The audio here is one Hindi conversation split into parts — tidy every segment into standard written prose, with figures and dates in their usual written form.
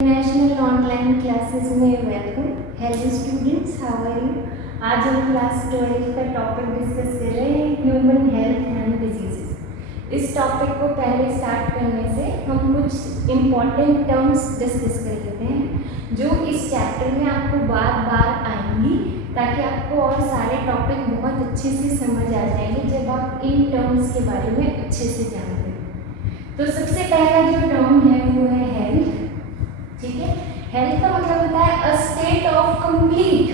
नेशनल ऑनलाइन क्लासेस में welcome. Hello students, how are you. आज हम क्लास 12 का टॉपिक डिस्कस कर रहे हैं, ह्यूमन हेल्थ एंड डिजीजेस। इस टॉपिक को पहले स्टार्ट करने से हम कुछ इम्पॉर्टेंट टर्म्स डिस्कस कर लेते हैं जो इस चैप्टर में आपको बार बार आएंगी, ताकि आपको और सारे टॉपिक बहुत अच्छे से समझ आ जाएंगे जब आप इन टर्म्स के बारे में अच्छे से जानते हैं। तो सबसे पहला जो टर्म है वो है हेल्थ। ठीक है, हेल्थ का मतलब होता है a state of complete,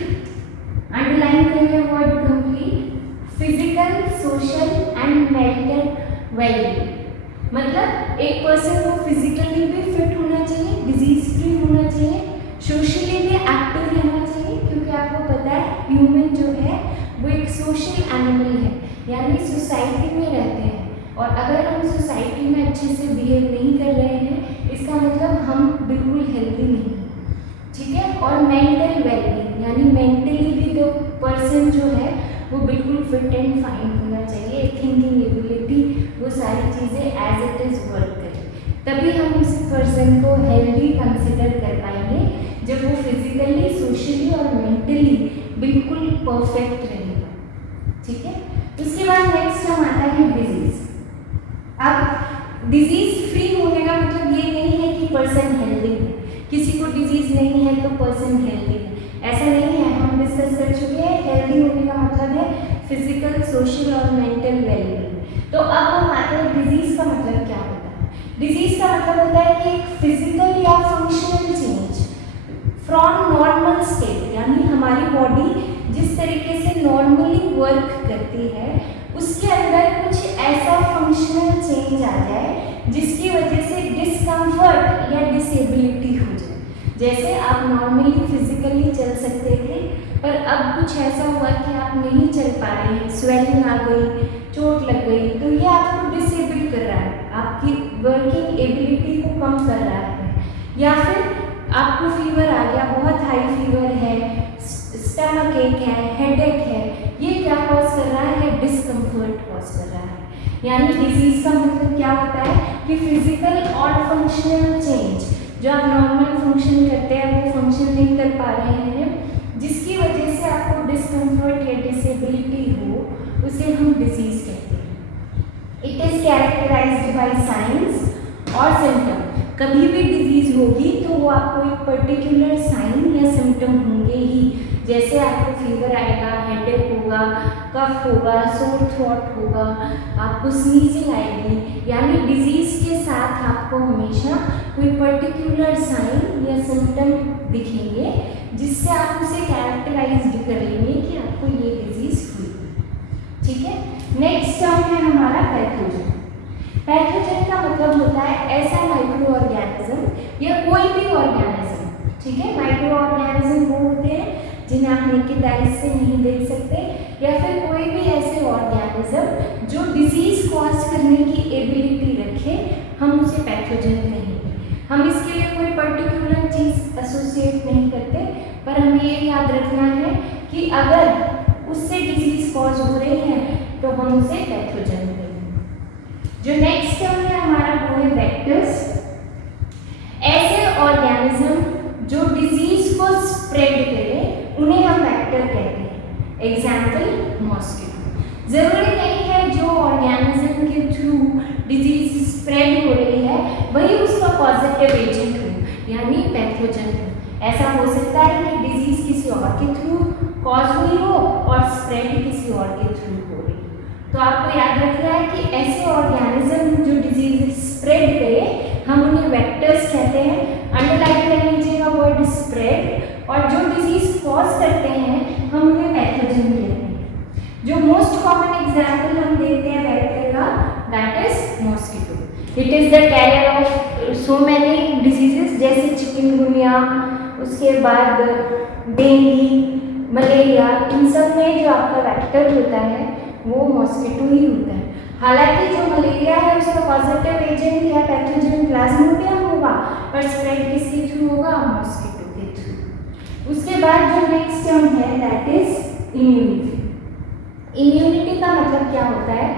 underline करिए word complete, physical, social and mental wellbeing. मतलब एक पर्सन को फिजिकली भी फिट होना चाहिए, डिजीज फ्री होना चाहिए, सोशली भी एक्टिव रहना चाहिए, क्योंकि आपको पता है ह्यूमन जो है वो एक सोशल एनिमल है, यानी सोसाइटी में रहते हैं। और अगर हम सोसाइटी में अच्छे से बिहेव नहीं कर रहे हैं, इसका मतलब हम बिल्कुल हेल्दी नहीं। ठीक है, और मेंटल वेलबींग यानी मेंटली भी जो पर्सन जो है वो बिल्कुल फिट एंड फाइन होना चाहिए, थिंकिंग एबिलिटी, वो सारी चीज़ें एज इट इज़ वर्क करें, तभी हम उस पर्सन को हेल्दी कंसिडर कर पाएंगे जब वो फिजिकली, सोशली और मेंटली बिल्कुल परफेक्ट रहेगा। ठीक है, उसके बाद नेक्स्ट हम आता है डिजीज। अब डिजीज फ्री होने का मतलब ये नहीं है कि पर्सन हेल्दी है, किसी को डिजीज नहीं है तो पर्सन हेल्दी है, ऐसा नहीं है। हम डिस्कस कर चुके हैं, हेल्दी होने का मतलब है फिजिकल, सोशल और मेंटल वेलबींग। तो अब हम आते हैं डिजीज का मतलब क्या होता है। डिजीज का मतलब होता है कि एक फिजिकल या functional change from normal state, यानी हमारी बॉडी जिस तरीके से नॉर्मली वर्क करती है उसके अंदर कुछ ऐसा फंक्शनल चेंज आ जाए जिसकी वजह से डिस्कम्फर्ट या डिसेबिलिटी हो जाए। जैसे आप नॉर्मली फिजिकली चल सकते थे, पर अब कुछ ऐसा हुआ कि आप नहीं चल पा रहे हैं, स्वेलिंग आ गई, चोट लग गई, तो ये आपको डिसेबल कर रहा है, आपकी वर्किंग एबिलिटी को कम कर रहा है। या फिर आपको फीवर आ गया, बहुत हाई फीवर है, स्टमक एक है, हेडेक है, ये क्या कॉज कर रहा है, डिस्कम्फर्ट कॉज कर रहा है। यानी डिजीज का मतलब क्या होता है कि फिजिकल और फंक्शनल चेंज, जो आप नॉर्मल फंक्शन करते हैं वो फंक्शन नहीं कर पा रहे हैं, जिसकी वजह से आपको डिस्कम्फर्ट या डिसेबिलिटी हो, उसे हम डिजीज कहते हैं। It is characterized by signs और सिम्टम। कभी भी डिजीज होगी तो वो आपको एक पर्टिकुलर साइन या सिम्टम होंगे ही, जैसे आपको फीवर आएगा, हेडेक होगा, कफ होगा, सोर थ्रोट होगा, आपको स्नीजिंग आएगी, यानी डिजीज के साथ आपको हमेशा कोई पर्टिकुलर साइन या सिम्टम दिखेंगे जिससे आप उसे कैरेक्टराइज्ड कर लेंगे कि आपको ये डिजीज हुई। ठीक है, नेक्स्ट टर्म है हमारा पैथोजन। पैथोजन का मतलब होता है ऐसा माइक्रो ऑर्गेनिज्म या कोई भी ऑर्गेनिज्म। ठीक है, माइक्रो ऑर्गेनिज्म वो होते हैं जिन्हें आप नेकेड आइज से नहीं देख सकते, या फिर कोई भी ऐसे ऑर्गेनिज्म जो डिजीज कॉज करने की एबिलिटी रखे, हम उसे पैथोजन कहेंगे। हम इसके लिए कोई पर्टिकुलर चीज एसोसिएट नहीं करते, पर हमें ये याद रखना है कि अगर उससे डिजीज कॉज हो रही है तो हम उसे पैथोजन कहेंगे। जो नेक्स्ट टर्म है हमारा वो है वेक्टर्स। ऐसे ऑर्गेनिज्म जो डिजीज को स्प्रेड करे उन्हें हम वेक्टर कहते हैं। Example mosquito. जरूरी नहीं है जो ऑर्गेनिज्म के थ्रू डिजीज स्प्रेड हो रही है वही उसका पॉजिटिव एजेंट हो, यानी पैथोजन हो। ऐसा हो सकता है कि डिजीज किसी और के थ्रू कॉज हुई हो और स्प्रेड किसी और के थ्रू हो रही हो। तो आपको याद रखना है कि ऐसे ऑर्गेनिज्म जो डिजीज स्प्रेड करे हम उन्हें वेक्टर्स कहते हैं। अंडरलाइन कर लीजिएगा वर्ड स्प्रेड, और जो डिजीज कॉज करते हैं हम उन्हें पैथोजन कहते हैं। जो मोस्ट कॉमन एग्जाम्पल हम देखते हैं वेक्टर का, that is mosquito. It is the carrier of so many diseases, जैसे चिकनगुनिया, उसके बाद डेंगू, मलेरिया, इन सब में जो आपका वेक्टर होता है वो मॉस्किटो ही होता है। हालांकि जो मलेरिया है उसका पॉजिटिव एजेंट या पैथोजन प्लाज्मोडियम होगा, पर स्प्रेड किसके थ्रू होगा, मॉस्किटो के थ्रू। उसके बाद जो नेक्स्ट टर्म है दैट इज इम्यूनिटी। इम्यूनिटी का मतलब क्या होता है,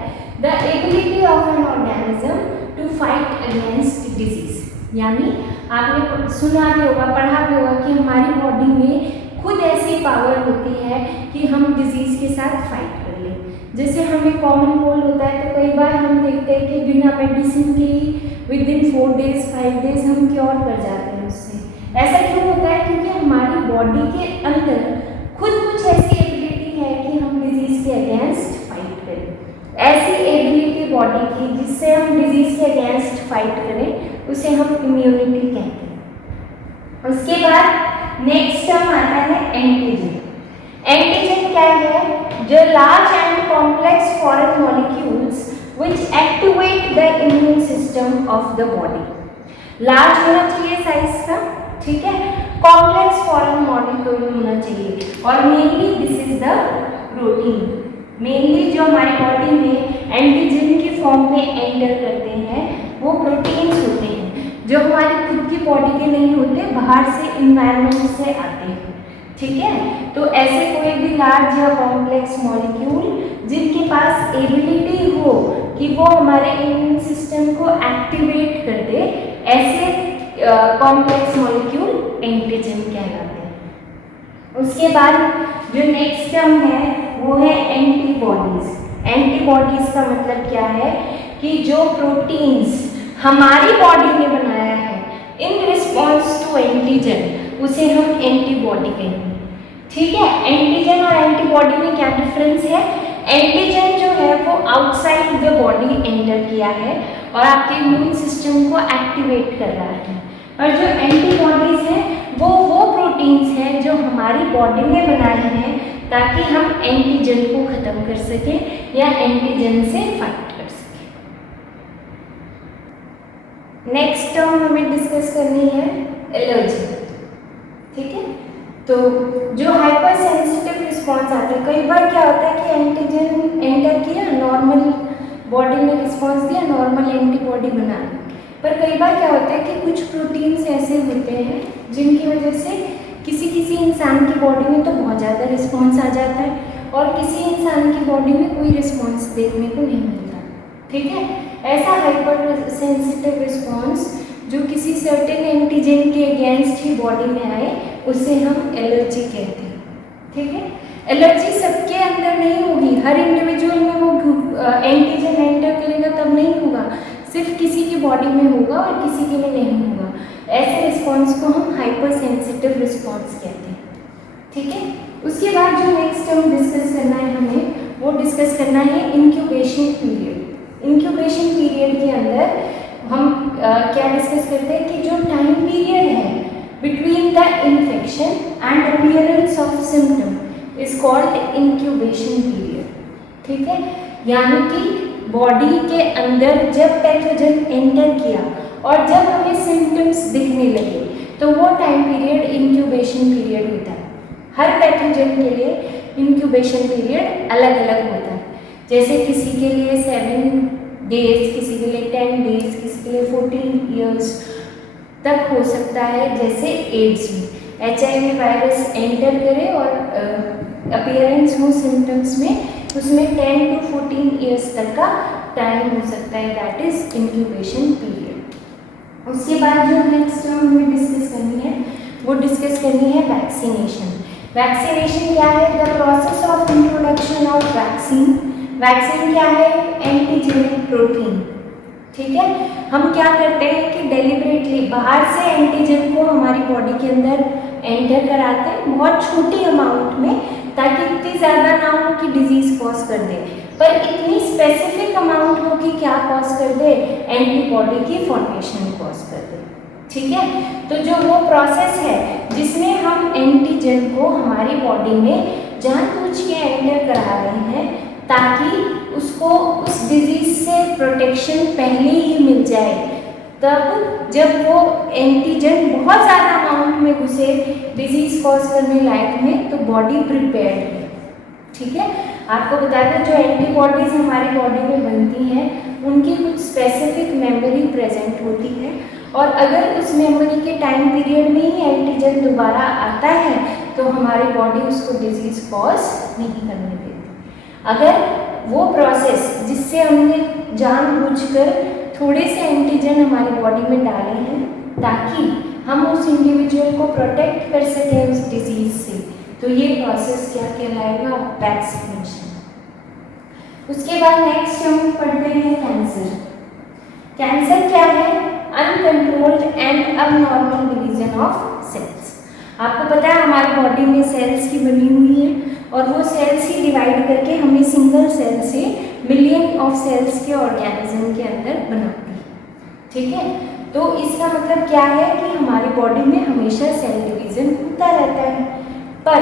the ability of an organism to fight against disease. यानी आपने सुना भी होगा, पढ़ा भी होगा कि हमारी बॉडी में खुद ऐसी पावर होती है कि हम डिजीज़ के साथ फाइट कर लें। जैसे हमें कॉमन कोल्ड होता है तो कई बार हम देखते हैं कि बिना मेडिसिन की विदिन 4 डेज 5 डेज हम क्योर कर जाते हैं उससे। ऐसा क्यों होता है? क्योंकि हमारी बॉडी के अंदर खुद कुछ ऐसी एबिलिटी है कि हम डिजीज़ के अगेंस्ट फाइट करें। ऐसी एबिलिटी बॉडी की जिससे हम डिजीज़ के अगेंस्ट फाइट करें उसे हम इम्यूनिटी कहते हैं। उसके बाद नेक्स्ट टर्म आता है एंटीजन। एंटीजन क्या है? जो large and complex foreign molecules which activate the immune system of the body। Large होना चाहिए साइज का, ठीक है, कॉम्प्लेक्स फॉरेन मॉलिक्यूल होना चाहिए और mainly this is the protein. Mainly जो हमारी बॉडी में एंटीजन की फॉर्म में एंटर करते हैं वो प्रोटीन्स होते हैं जो हमारी खुद की बॉडी के नहीं होते, बाहर से इन्वायरमेंट से आते हैं, ठीक है। तो ऐसे कोई भी लार्ज या कॉम्प्लेक्स मॉलिक्यूल जिनके पास एबिलिटी हो कि वो हमारे इम्यून सिस्टम को एक्टिवेट कर दे, ऐसे कॉम्प्लेक्स मॉलिक्यूल एंटीजन कहलाते हैं। उसके बाद जो नेक्स्ट टर्म है वो है एंटीबॉडीज। एंटीबॉडीज का मतलब क्या है कि जो प्रोटीन्स हमारी बॉडी ने बनाया है इन रिस्पॉन्स टू एंटीजन उसे हम एंटीबॉडी कहेंगे, ठीक है। एंटीजन और एंटीबॉडी में क्या डिफरेंस है? एंटीजन जो है वो आउटसाइड द बॉडी एंटर किया है और आपके इम्यून सिस्टम को एक्टिवेट कर रहा है, और जो एंटीबॉडीज हैं वो प्रोटीन्स हैं जो हमारी बॉडी ने बनाए हैं ताकि हम एंटीजन को ख़त्म कर सकें या एंटीजन से फाइट कर सकें। नेक्स्ट टर्म हमें डिस्कस करनी है एलर्जी, ठीक है। तो जो हाइपर सेंसिटिव रिस्पॉन्स आता है, कई बार क्या होता है कि एंटीजन एंटर किया, नॉर्मल बॉडी ने रिस्पॉन्स दिया, नॉर्मल एंटीबॉडी बना ली, पर कई बार क्या होता है कि कुछ प्रोटीन्स ऐसे होते हैं जिनकी वजह से किसी इंसान की बॉडी में तो बहुत ज़्यादा रिस्पॉन्स आ जाता है और किसी इंसान की बॉडी में कोई रिस्पॉन्स देखने को नहीं मिलता, ठीक है। ऐसा हाइपर सेंसिटिव रिस्पॉन्स जो किसी सर्टेन एंटीजन के अगेंस्ट ही बॉडी में आए उसे हम एलर्जी कहते हैं, ठीक है। एलर्जी सबके अंदर नहीं होगी, हर इंडिविजुअल में वो एंटीजन एंटर करेगा तब नहीं होगा, सिर्फ किसी की बॉडी में होगा और किसी के लिए नहीं होगा। ऐसे रिस्पॉन्स को हम हाइपर सेंसिटिव रिस्पॉन्स कहते हैं, ठीक है। उसके बाद जो नेक्स्ट टर्म डिस्कस करना है हमें, वो डिस्कस करना है इंक्यूबेशन पीरियड। इंक्यूबेशन पीरियड के अंदर हम क्या डिस्कस करते हैं कि जो टाइम पीरियड है between the infection and appearance of symptom is called incubation period, ठीक है। यानी कि बॉडी के अंदर जब पैथोजन एंटर किया और जब हमें सिम्टम्स दिखने लगे तो वो टाइम पीरियड इंक्यूबेशन पीरियड होता है। हर पैथोजन के लिए इंक्यूबेशन पीरियड अलग अलग होता है, जैसे किसी के लिए 7 डेज, किसी के लिए 10 डेज, किसी के लिए 14 ईयर्स तक हो सकता है। जैसे एड्स में HIV वायरस एंटर करे और अपीयरेंस हो सिम्टम्स में, उसमें 10 to 14 ईयर्स तक का टाइम हो सकता है, दैट इज इंक्यूबेशन पीरियड। उसके बाद जो नेक्स्ट टर्म हमें डिस्कस करनी है वो डिस्कस करनी है वैक्सीनेशन। वैक्सीनेशन क्या है? The process of introduction of vaccine. Vaccine क्या है? एंटीजेनिक प्रोटीन, ठीक है। हम क्या करते हैं कि डेलिबरेटली बाहर से एंटीजन को हमारी बॉडी के अंदर एंटर कराते हैं बहुत छोटी अमाउंट में, ताकि इतनी ज़्यादा ना हो कि डिजीज़ कॉज कर दे, पर इतनी स्पेसिफिक अमाउंट हो कि क्या कॉज कर दे? एंटीबॉडी की फॉर्मेशन कॉज कर दे, ठीक है। तो जो वो प्रोसेस है जिसमें हम एंटीजन को हमारी बॉडी में जानबूझ के एंटर करा रहे हैं ताकि उसको उस डिजीज़ से प्रोटेक्शन पहले ही मिल जाए, तब जब वो एंटीजन बहुत ज़्यादा अमाउंट में घुसे डिजीज़ कॉज करने लायक में तो बॉडी प्रिपेयर्ड है, ठीक है। आपको बता दें जो एंटीबॉडीज़ हमारी बॉडी में बनती हैं उनकी कुछ स्पेसिफिक मेमोरी प्रेजेंट होती है, और अगर उस मेमोरी के टाइम पीरियड में ही एंटीजन दोबारा आता है तो हमारी बॉडी उसको डिजीज़ कॉज नहीं करने देती। अगर वो प्रोसेस जिससे हमने जानबूझकर थोड़े से एंटीजन एंटीजन हमारी बॉडी में डाले हैं ताकि हम उस इंडिविजुअल को प्रोटेक्ट कर सकें उस डिजीज से, तो ये प्रोसेस क्या कहलाएगा? वैक्सीनेशन। उसके बाद नेक्स्ट हम पढ़ते हैं कैंसर। कैंसर क्या है? Uncontrolled and abnormal division of cells. आपको पता है हमारी बॉडी में सेल्स की बनी हुई है और वो सेल्स ही डिवाइड करके हमें सिंगल सेल से मिलियन ऑफ सेल्स के ऑर्गेनिज्म के अंदर बनाती है, ठीक है। तो इसका मतलब क्या है कि हमारी बॉडी में हमेशा सेल डिवीजन होता रहता है, पर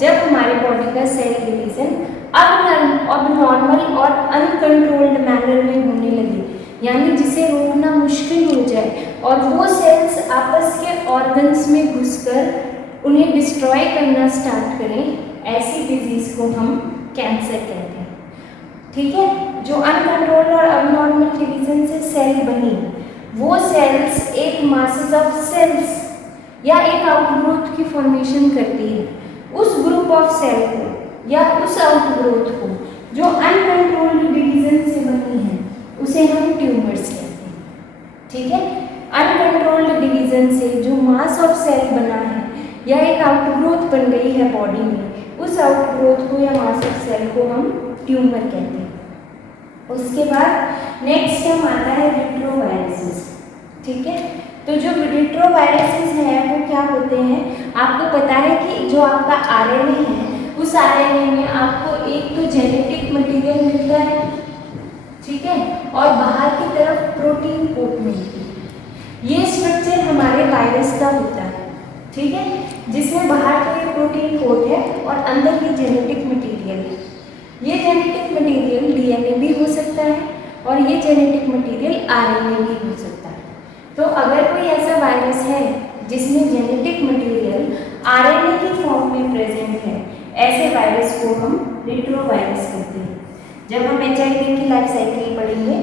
जब हमारी बॉडी का सेल डिवीजन अब नॉर्मल और अनकंट्रोल्ड मैनर में होने लगे, यानी जिसे रोकना मुश्किल हो जाए और वो सेल्स आपस के ऑर्गन्स में घुसकर उन्हें डिस्ट्रॉय करना स्टार्ट करें, ऐसी डिजीज को हम कैंसर कहते हैं, ठीक है। जो अनकंट्रोल्ड और अबनॉर्मल डिवीजन से सेल बनी, वो सेल्स एक मासेस ऑफ सेल्स या एक आउटग्रोथ की फॉर्मेशन करती है। उस ग्रुप ऑफ सेल को या उस आउटग्रोथ को जो अनकंट्रोल्ड डिवीजन से बनी है उसे हम ट्यूमर्स कहते हैं, ठीक है। अनकंट्रोल्ड डिवीजन से जो मास ऑफ सेल बना है या एक आउटग्रोथ बन गई है बॉडी में, उस आउटग्रोथ को या मास ऑफ सेल को हम ट्यूमर कहते हैं। उसके बाद नेक्स्ट हम आता है रिट्रोवायरसेस, ठीक है। तो जो रिट्रोवायरसेस हैं वो क्या होते हैं? आपको पता है कि जो आपका आरएनए है, उस आरएनए में आपको एक तो जेनेटिक मटेरियल मिलता है, ठीक है, और बाहर की तरफ प्रोटीन कोट मिलती है। ये स्ट्रक्चर हमारे वायरस का होता है, ठीक है, जिसमें बाहर का ये प्रोटीन कोट है और अंदर ये जेनेटिक मटेरियल है। ये जेनेटिक मटेरियल डीएनए भी हो सकता है और ये जेनेटिक मटेरियल आरएनए भी हो सकता है। तो अगर कोई ऐसा वायरस है जिसमें जेनेटिक मटेरियल आरएनए की फॉर्म में प्रेजेंट है, ऐसे वायरस को हम रिट्रोवायरस कहते हैं। जब हम एचआईवी की लाइफ साइकिल पढ़ेंगे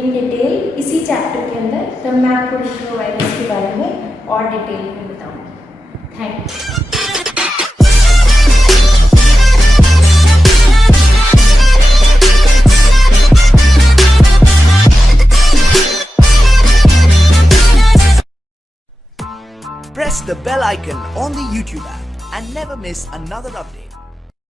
इन डिटेल इसी चैप्टर के अंदर, तब मैं आपको रिट्रोवायरस के बारे में और डिटेल में बताऊंगी। Thank you. Press the bell icon on the YouTube app and never miss another update.